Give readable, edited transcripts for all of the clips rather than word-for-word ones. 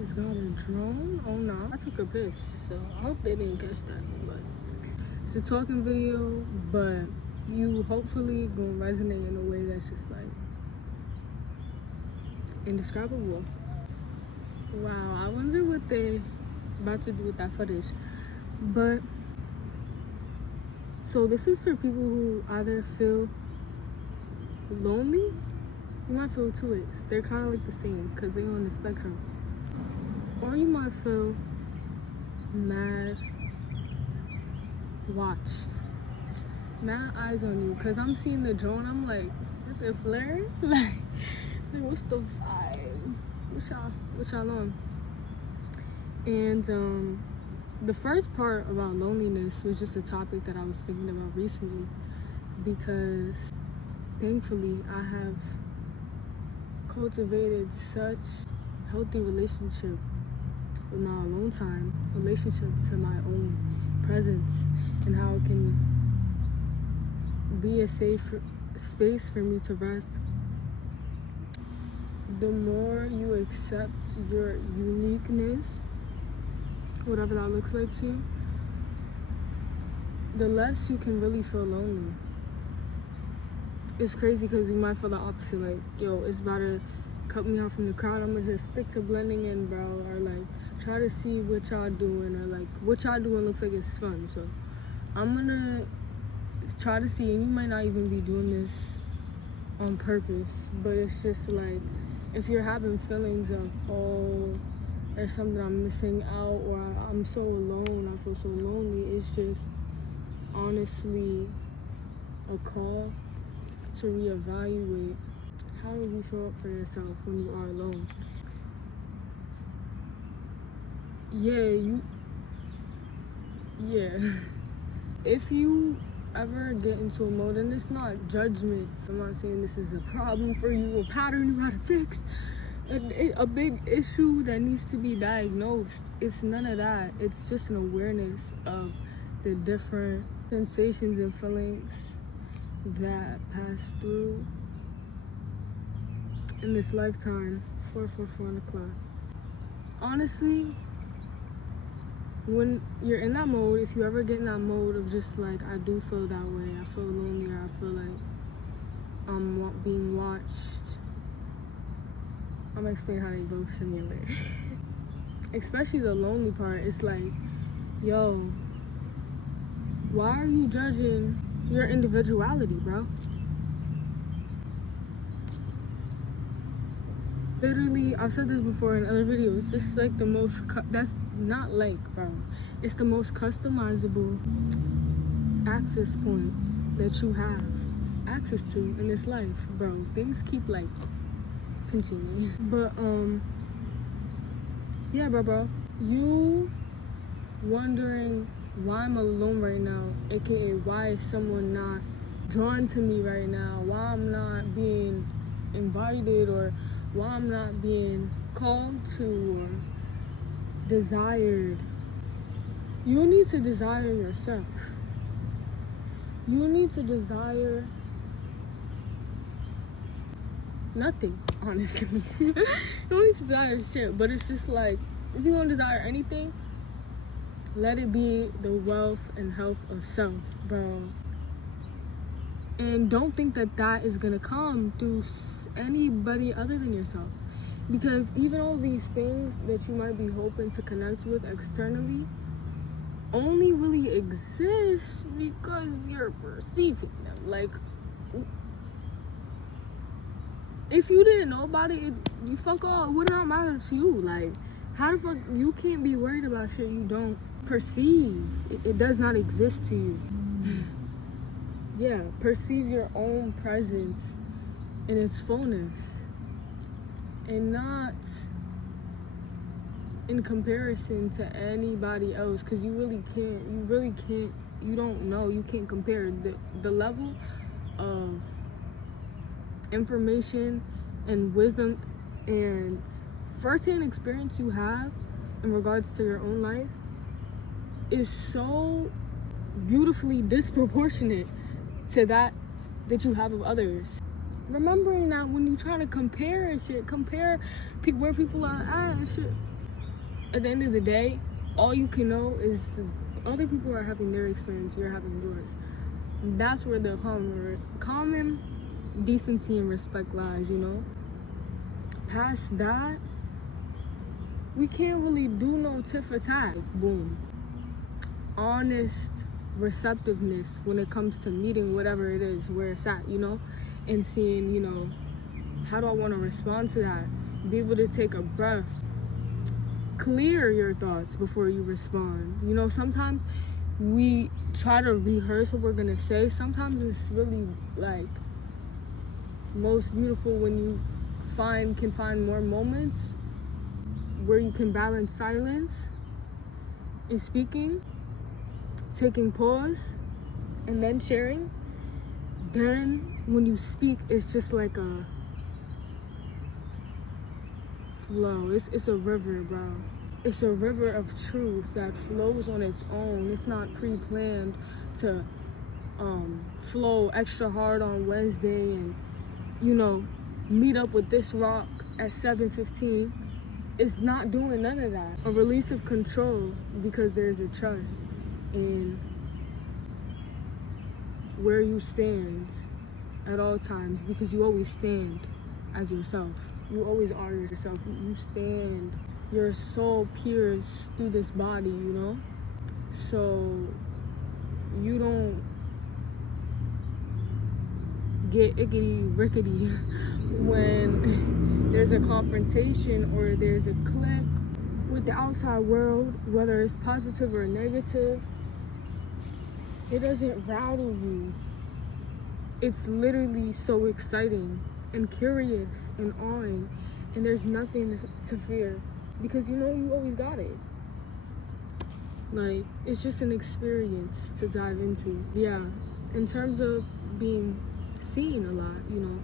It's got a drone? Oh no. I took a piss, so I hope they didn't catch that. But it's a talking video, but you hopefully gonna resonate in a way that's just like indescribable. Wow, I wonder what they about to do with that footage. But so this is for people who either feel lonely. You might feel two ways. They're kind of like the same because they're on the spectrum. Or you might feel mad watched. Mad eyes on you. Because I'm seeing the drone. I'm like, what the flare? Like what's the vibe? What y'all on? And the first part about loneliness was just a topic that I was thinking about recently. Because thankfully I have cultivated such healthy relationship with my alone time, relationship to my own presence, and how it can be a safe space for me to rest. The more you accept your uniqueness, whatever that looks like to you, the less you can really feel lonely. It's crazy because you might feel the opposite, like, yo, it's about to cut me off from the crowd, I'm gonna just stick to blending in, bro, or like try to see what y'all doing, or like what y'all doing looks like it's fun, so I'm gonna try to see. And you might not even be doing this on purpose, but it's just like, if you're having feelings of, oh, there's something I'm missing out, or I'm so alone, I feel so lonely, it's just honestly a call to reevaluate how you show up for yourself when you are alone. If you ever get into a mode, and it's not judgment, I'm not saying this is a problem for you, a pattern you gotta fix, a big issue that needs to be diagnosed. It's none of that. It's just an awareness of the different sensations and feelings that pass through in this lifetime. 444 on the clock. Honestly, when you're in that mode, if you ever get in that mode of just like, I do feel that way, I feel lonely, or I feel like I'm being watched, I'm gonna explain how they both simulate. Especially the lonely part. It's like, yo, why are you judging your individuality, bro? Literally, I've said this before in other videos, this is like the most, that's not like, bro, it's the most customizable access point that you have access to in this life, bro. Things keep like continuing. But yeah, bro, you wondering why I'm alone right now, aka why is someone not drawn to me right now, why I'm not being invited, or why I'm not being called to or desired. You need to desire yourself. You need to desire nothing, honestly. You don't need to desire shit, but it's just like, if you want to desire anything, let it be the wealth and health of self, bro. And don't think that that is gonna come through anybody other than yourself, because even all these things that you might be hoping to connect with externally only really exist because you're perceiving them. Like, if you didn't know about it, you fuck all, it would not matter to you. Like, how the fuck you can't be worried about shit you don't perceive? It does not exist to you. Yeah, perceive your own presence in its fullness, and not in comparison to anybody else, because you really can't, you don't know, you can't compare the level of information and wisdom and firsthand experience you have in regards to your own life is so beautifully disproportionate to that you have of others. Remembering that when you try to compare and shit, compare where people are at and shit, at the end of the day, all you can know is other people are having their experience, you're having yours. That's where the common decency and respect lies, you know? Past that, we can't really do no tit for tat. Boom. Honest receptiveness when it comes to meeting whatever it is where it's at, you know? And seeing, you know, how do I want to respond to that? Be able to take a breath. Clear your thoughts before you respond. You know, sometimes we try to rehearse what we're gonna say. Sometimes it's really like most beautiful when you can find more moments where you can balance silence in speaking, taking pause, and then sharing. Then when you speak, it's just like a flow. It's a river, bro. It's a river of truth that flows on its own. It's not pre-planned to flow extra hard on Wednesday and, you know, meet up with this rock at 7:15. It's not doing none of that. A release of control because there's a trust in where you stand at all times, because you always stand as yourself. You always are yourself. You stand. Your soul peers through this body, you know? So you don't get ickety rickety when there's a confrontation or there's a click with the outside world, whether it's positive or negative. It doesn't rattle you. It's literally so exciting and curious and awing, and there's nothing to fear because you know you always got it. Like, it's just an experience to dive into. Yeah, in terms of being seen a lot, you know.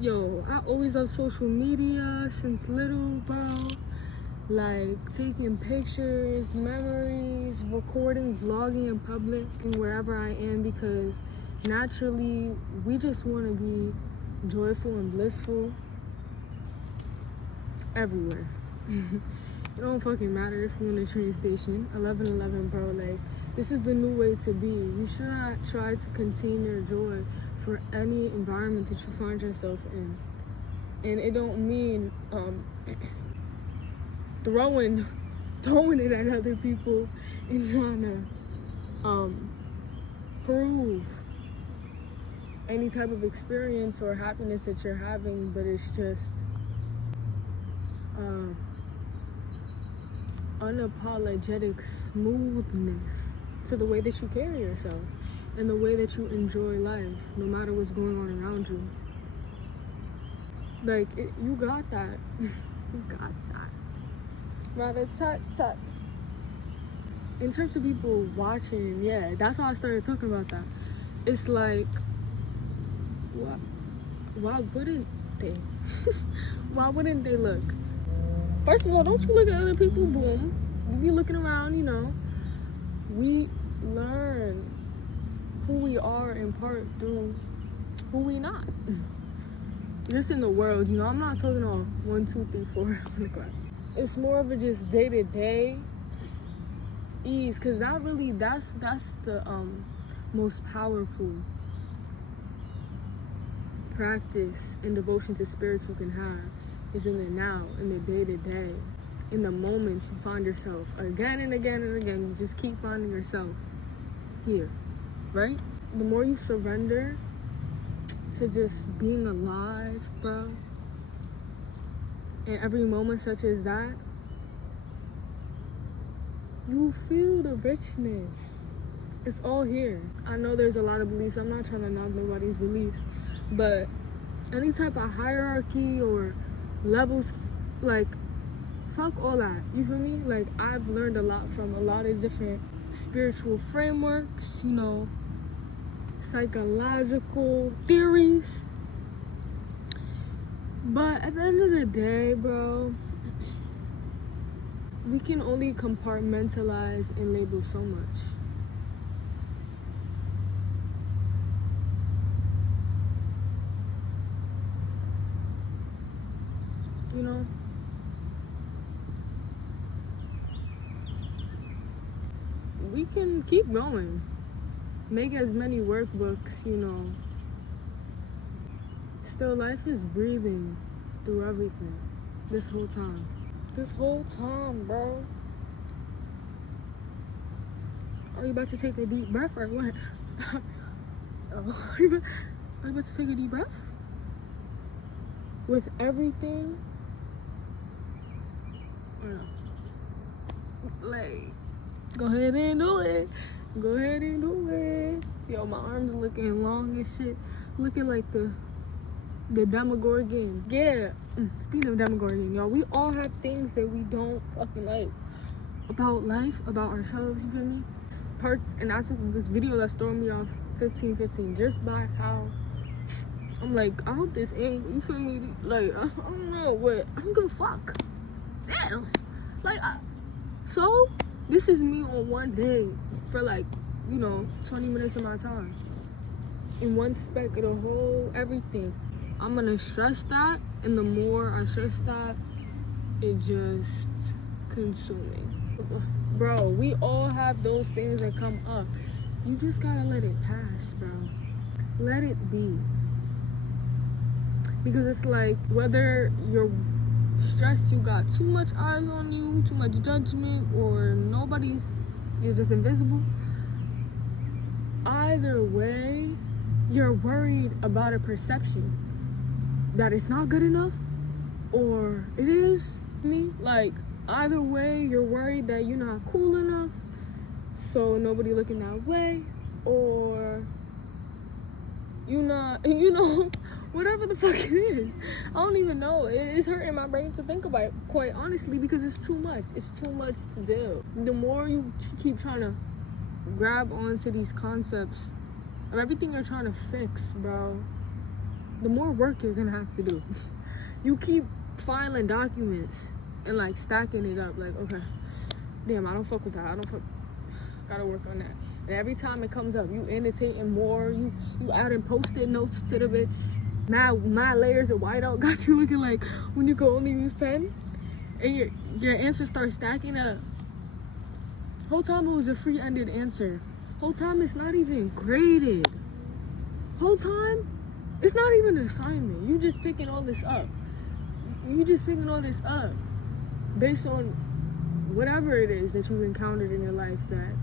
Yo, I always love social media since little, bro. Like, taking pictures, memories, recording, vlogging in public and wherever I am, because naturally we just want to be joyful and blissful everywhere. It don't fucking matter if you're in a train station, 11:11, bro. Like, this is the new way to be. You should not try to contain your joy for any environment that you find yourself in. And it don't mean throwing it at other people and trying to prove any type of experience or happiness that you're having, but it's just unapologetic smoothness to the way that you carry yourself and the way that you enjoy life, no matter what's going on around you. Like, you got that. You got that. Rat-a-tat-tat. In terms of people watching, yeah, that's how I started talking about that. It's like, why wouldn't they? Why wouldn't they look? First of all, don't you look at other people, boom. You be looking around, you know. We learn who we are in part through who we not. Just in the world, you know, I'm not talking on 1, 2, 3, 4 on the clock. It's more of a just day-to-day ease, because that's the most powerful practice and devotion to spirits you can have, is in the now, in the day-to-day, in the moments you find yourself again and again and again. You just keep finding yourself here, right? The more you surrender to just being alive, bro, in every moment such as that, you feel the richness. It's all here. I know there's a lot of beliefs. I'm not trying to knock nobody's beliefs, but any type of hierarchy or levels, like, fuck all that. You feel me? Like, I've learned a lot from a lot of different spiritual frameworks, you know, psychological theories. But at the end of the day, bro, we can only compartmentalize and label so much. You know? we can keep going. Make as many workbooks, you know. Still, life is breathing through everything. This whole time. This whole time, bro. Are you about to take a deep breath or what? Are you about to take a deep breath? With everything? Or no? Like, go ahead and do it. Go ahead and do it. Yo, my arms looking long as shit. Looking like the Demogorgon. Yeah. Speaking of Demogorgon, y'all, we all have things that we don't fucking like about life, about ourselves, you feel me? Parts and aspects of this video that's throwing me off 15-15 just by how I'm like, I hope this ain't, you feel me? Like, I don't know what, I don't give a fuck. Damn. Like, so this is me on one day for like, you know, 20 minutes of my time. In one speck of the whole everything. I'm gonna stress that, and the more I stress that, it just consuming. Bro, we all have those things that come up. You just gotta let it pass, bro. Let it be. Because it's like, whether you're stressed, you got too much eyes on you, too much judgment, or you're just invisible. Either way, you're worried about a perception that it's not good enough, or it is. Like, either way, you're worried that you're not cool enough, so nobody looking that way, or you know, whatever the fuck it is. I don't even know. It's hurting my brain to think about it, quite honestly, because it's too much. It's too much to do. The more you keep trying to grab onto these concepts of everything you're trying to fix, bro, the more work you're gonna have to do. You keep filing documents and like stacking it up, like, okay, damn, I don't fuck with that, gotta work on that. And every time it comes up, you annotating more, you adding post-it notes to the bitch. Mad layers of whiteout got you looking like when you can only use pen, and your answers start stacking up. Whole time it was a free-ended answer. Whole time it's not even graded. Whole time it's not even an assignment. You just picking all this up. Based on whatever it is that you've encountered in your life that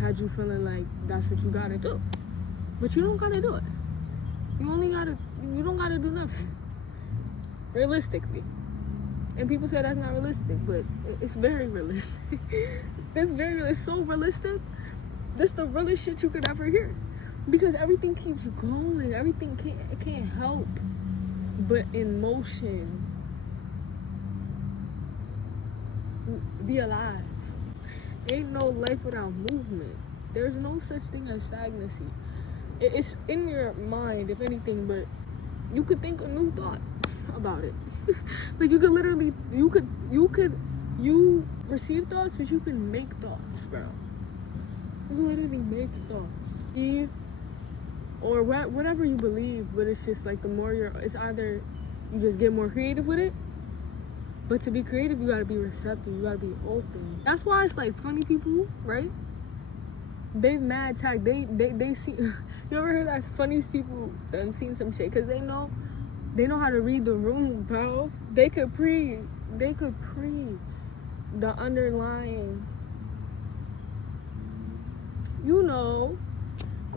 had you feeling like that's what you gotta do. But you don't gotta do it. You don't gotta do nothing. Realistically. And people say that's not realistic, but it's very realistic. It's so realistic. That's the realest shit you could ever hear. Because everything keeps going. Everything can't help but in motion. Be alive. Ain't no life without movement. There's no such thing as stagnancy. It's in your mind, if anything, but you could think a new thought about it. Like, you could literally, you receive thoughts, but you can make thoughts, bro. You can literally make thoughts. Or whatever you believe, but it's just like the more it's either you just get more creative with it, but to be creative, you gotta be receptive, you gotta be open. That's why it's like funny people, right? They mad tag, they see, you ever heard that funniest people done seen some shit? Cause they know how to read the room, bro. They could pre the underlying, you know,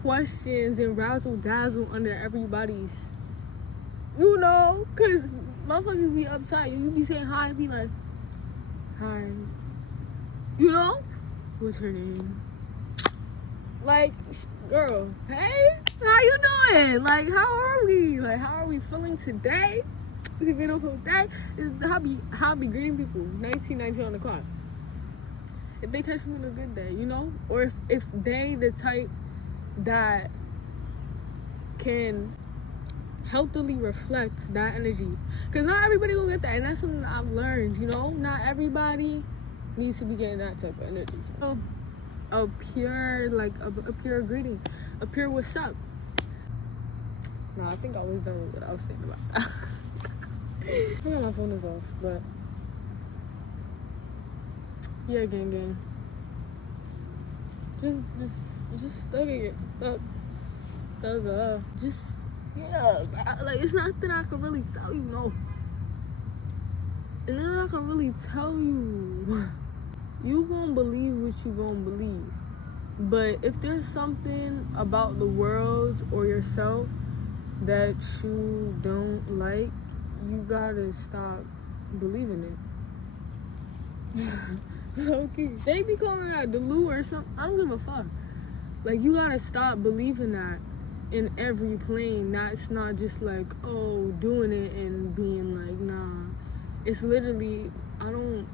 questions and razzle dazzle under everybody's, you know, cause motherfuckers be uptight. You be saying hi and be like, hi, you know, what's her name? Like, girl, hey, how you doing? Like, how are we? Like, how are we feeling today? It's a beautiful day. How I be greeting people. 19 on the clock. If they catch me on a good day, you know, or if they the type that can healthily reflect that energy, because not everybody will get that, and that's something that I've learned. You know, not everybody needs to be getting that type of energy. So, a pure greeting, a pure what's up. No, I think I was done with what I was saying about that. I know my phone is off, but yeah, gang. Just study it. Just, yeah, like, it's nothing I can really tell you, no. And then I can really tell you, you gonna believe what you gonna believe. But if there's something about the world or yourself that you don't like, you gotta stop believing it. Okay. They be calling that Delu or something. I don't give a fuck. Like, you gotta stop believing that in every plane. That's not just like, oh, doing it and being like, nah. It's literally, I don't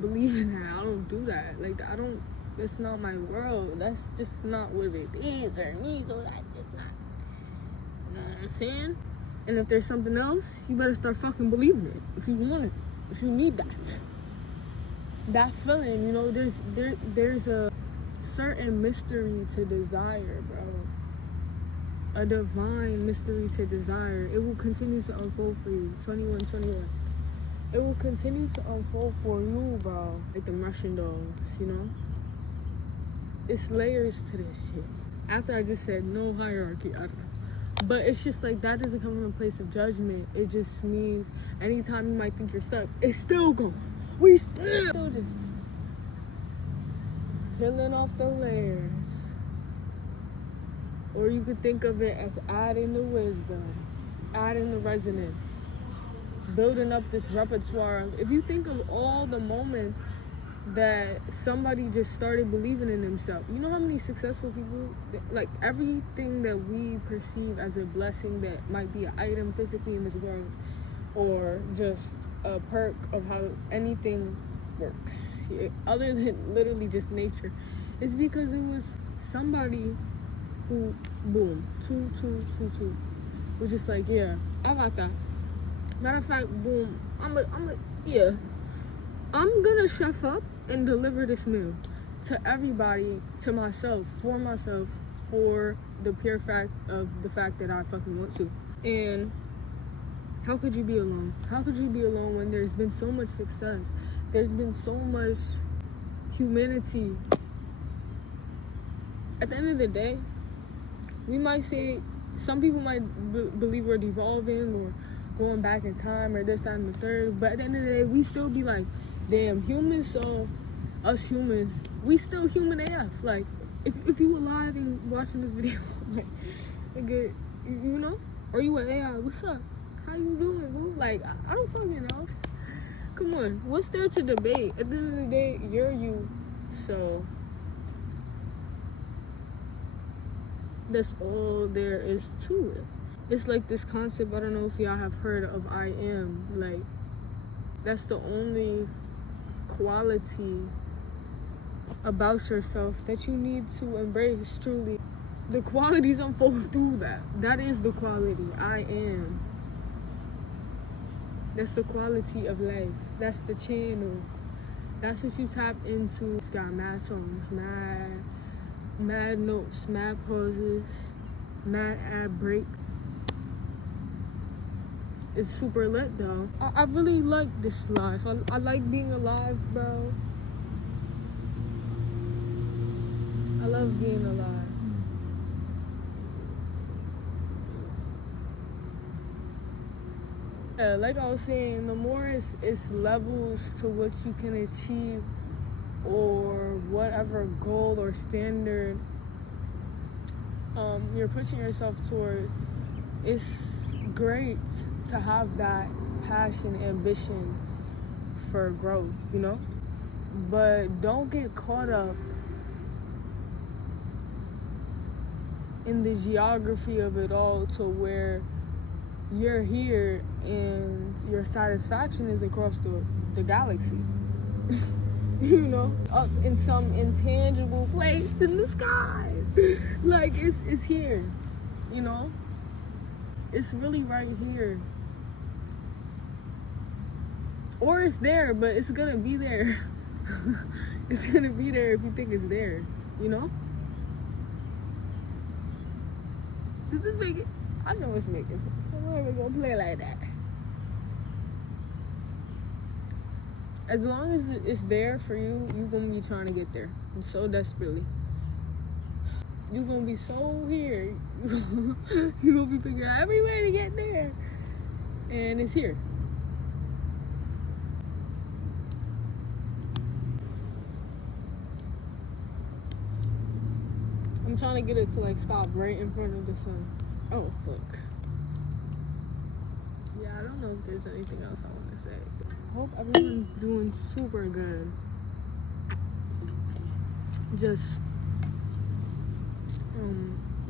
believe in that. I don't do that. Like, that's not my world. That's just not what it is or me. So that's just not, you know what I'm saying? And if there's something else, you better start fucking believing it. If you want it. If you need that feeling, you know, there's a certain mystery to desire, bro. A divine mystery to desire. It will continue to unfold for you. 21. It will continue to unfold for you, bro. Like the Russian dolls, you know? It's layers to this shit. After I just said no hierarchy, I don't know. But it's just like, that doesn't come from a place of judgment. It just means anytime you might think you're stuck, it's still going. We still just peeling off the layers. Or you could think of it as adding the wisdom, adding the resonance, building up this repertoire. If you think of all the moments that somebody just started believing in themselves, you know how many successful people, like, everything that we perceive as a blessing that might be an item physically in this world, or just a perk of how anything works, other than literally just nature, is because it was somebody who, boom, two, was just like, yeah, I got that. Matter of fact, boom, I'm gonna chef up and deliver this meal to everybody, to myself, for the pure fact of the fact that I fucking want to. And how could you be alone? How could you be alone when there's been so much success? There's been so much humanity. At the end of the day, we might say, some people might believe we're devolving or going back in time or this, that, and the third. But at the end of the day, we still be like, damn, humans, so us humans, we still human AF. Like, if you alive and watching this video, like, nigga, you know? Or you with AI, what's up? How you doing, boo? Like, I don't fucking know. Come on, what's there to debate? At the end of the day, you're you, so that's all there is to it. It's like this concept, I don't know if y'all have heard of I am. Like, that's the only quality about yourself that you need to embrace, truly. The qualities unfold through that. That is the quality. I am. That's the quality of life. That's the channel. That's what you tap into. It's got mad songs, mad notes, mad pauses, mad ad break. It's super lit though. I really like this life. I like being alive, bro. I love being alive. Yeah, like I was saying, the more it's levels to what you can achieve, or whatever goal or standard you're pushing yourself towards, it's great to have that passion, ambition for growth, you know? But don't get caught up in the geography of it all to where you're here and your satisfaction is across the galaxy. You know, up in some intangible place in the sky. Like, it's here, you know? It's really right here. Or it's there, but it's gonna be there. It's gonna be there if you think it's there, you know? Does this make it? I know it's making sense. I'm not even gonna play like that. As long as it's there for you, you're gonna be trying to get there. And so desperately. You gonna be so here. You gonna be figuring out every way to get there. And it's here. I'm trying to get it to like stop right in front of the sun. Oh fuck. Yeah, I don't know if there's anything else I want to say. I hope everyone's doing super good. Just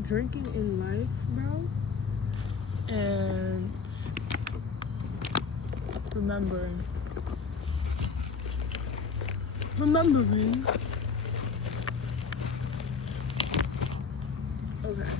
drinking in life, bro, and remembering. Okay.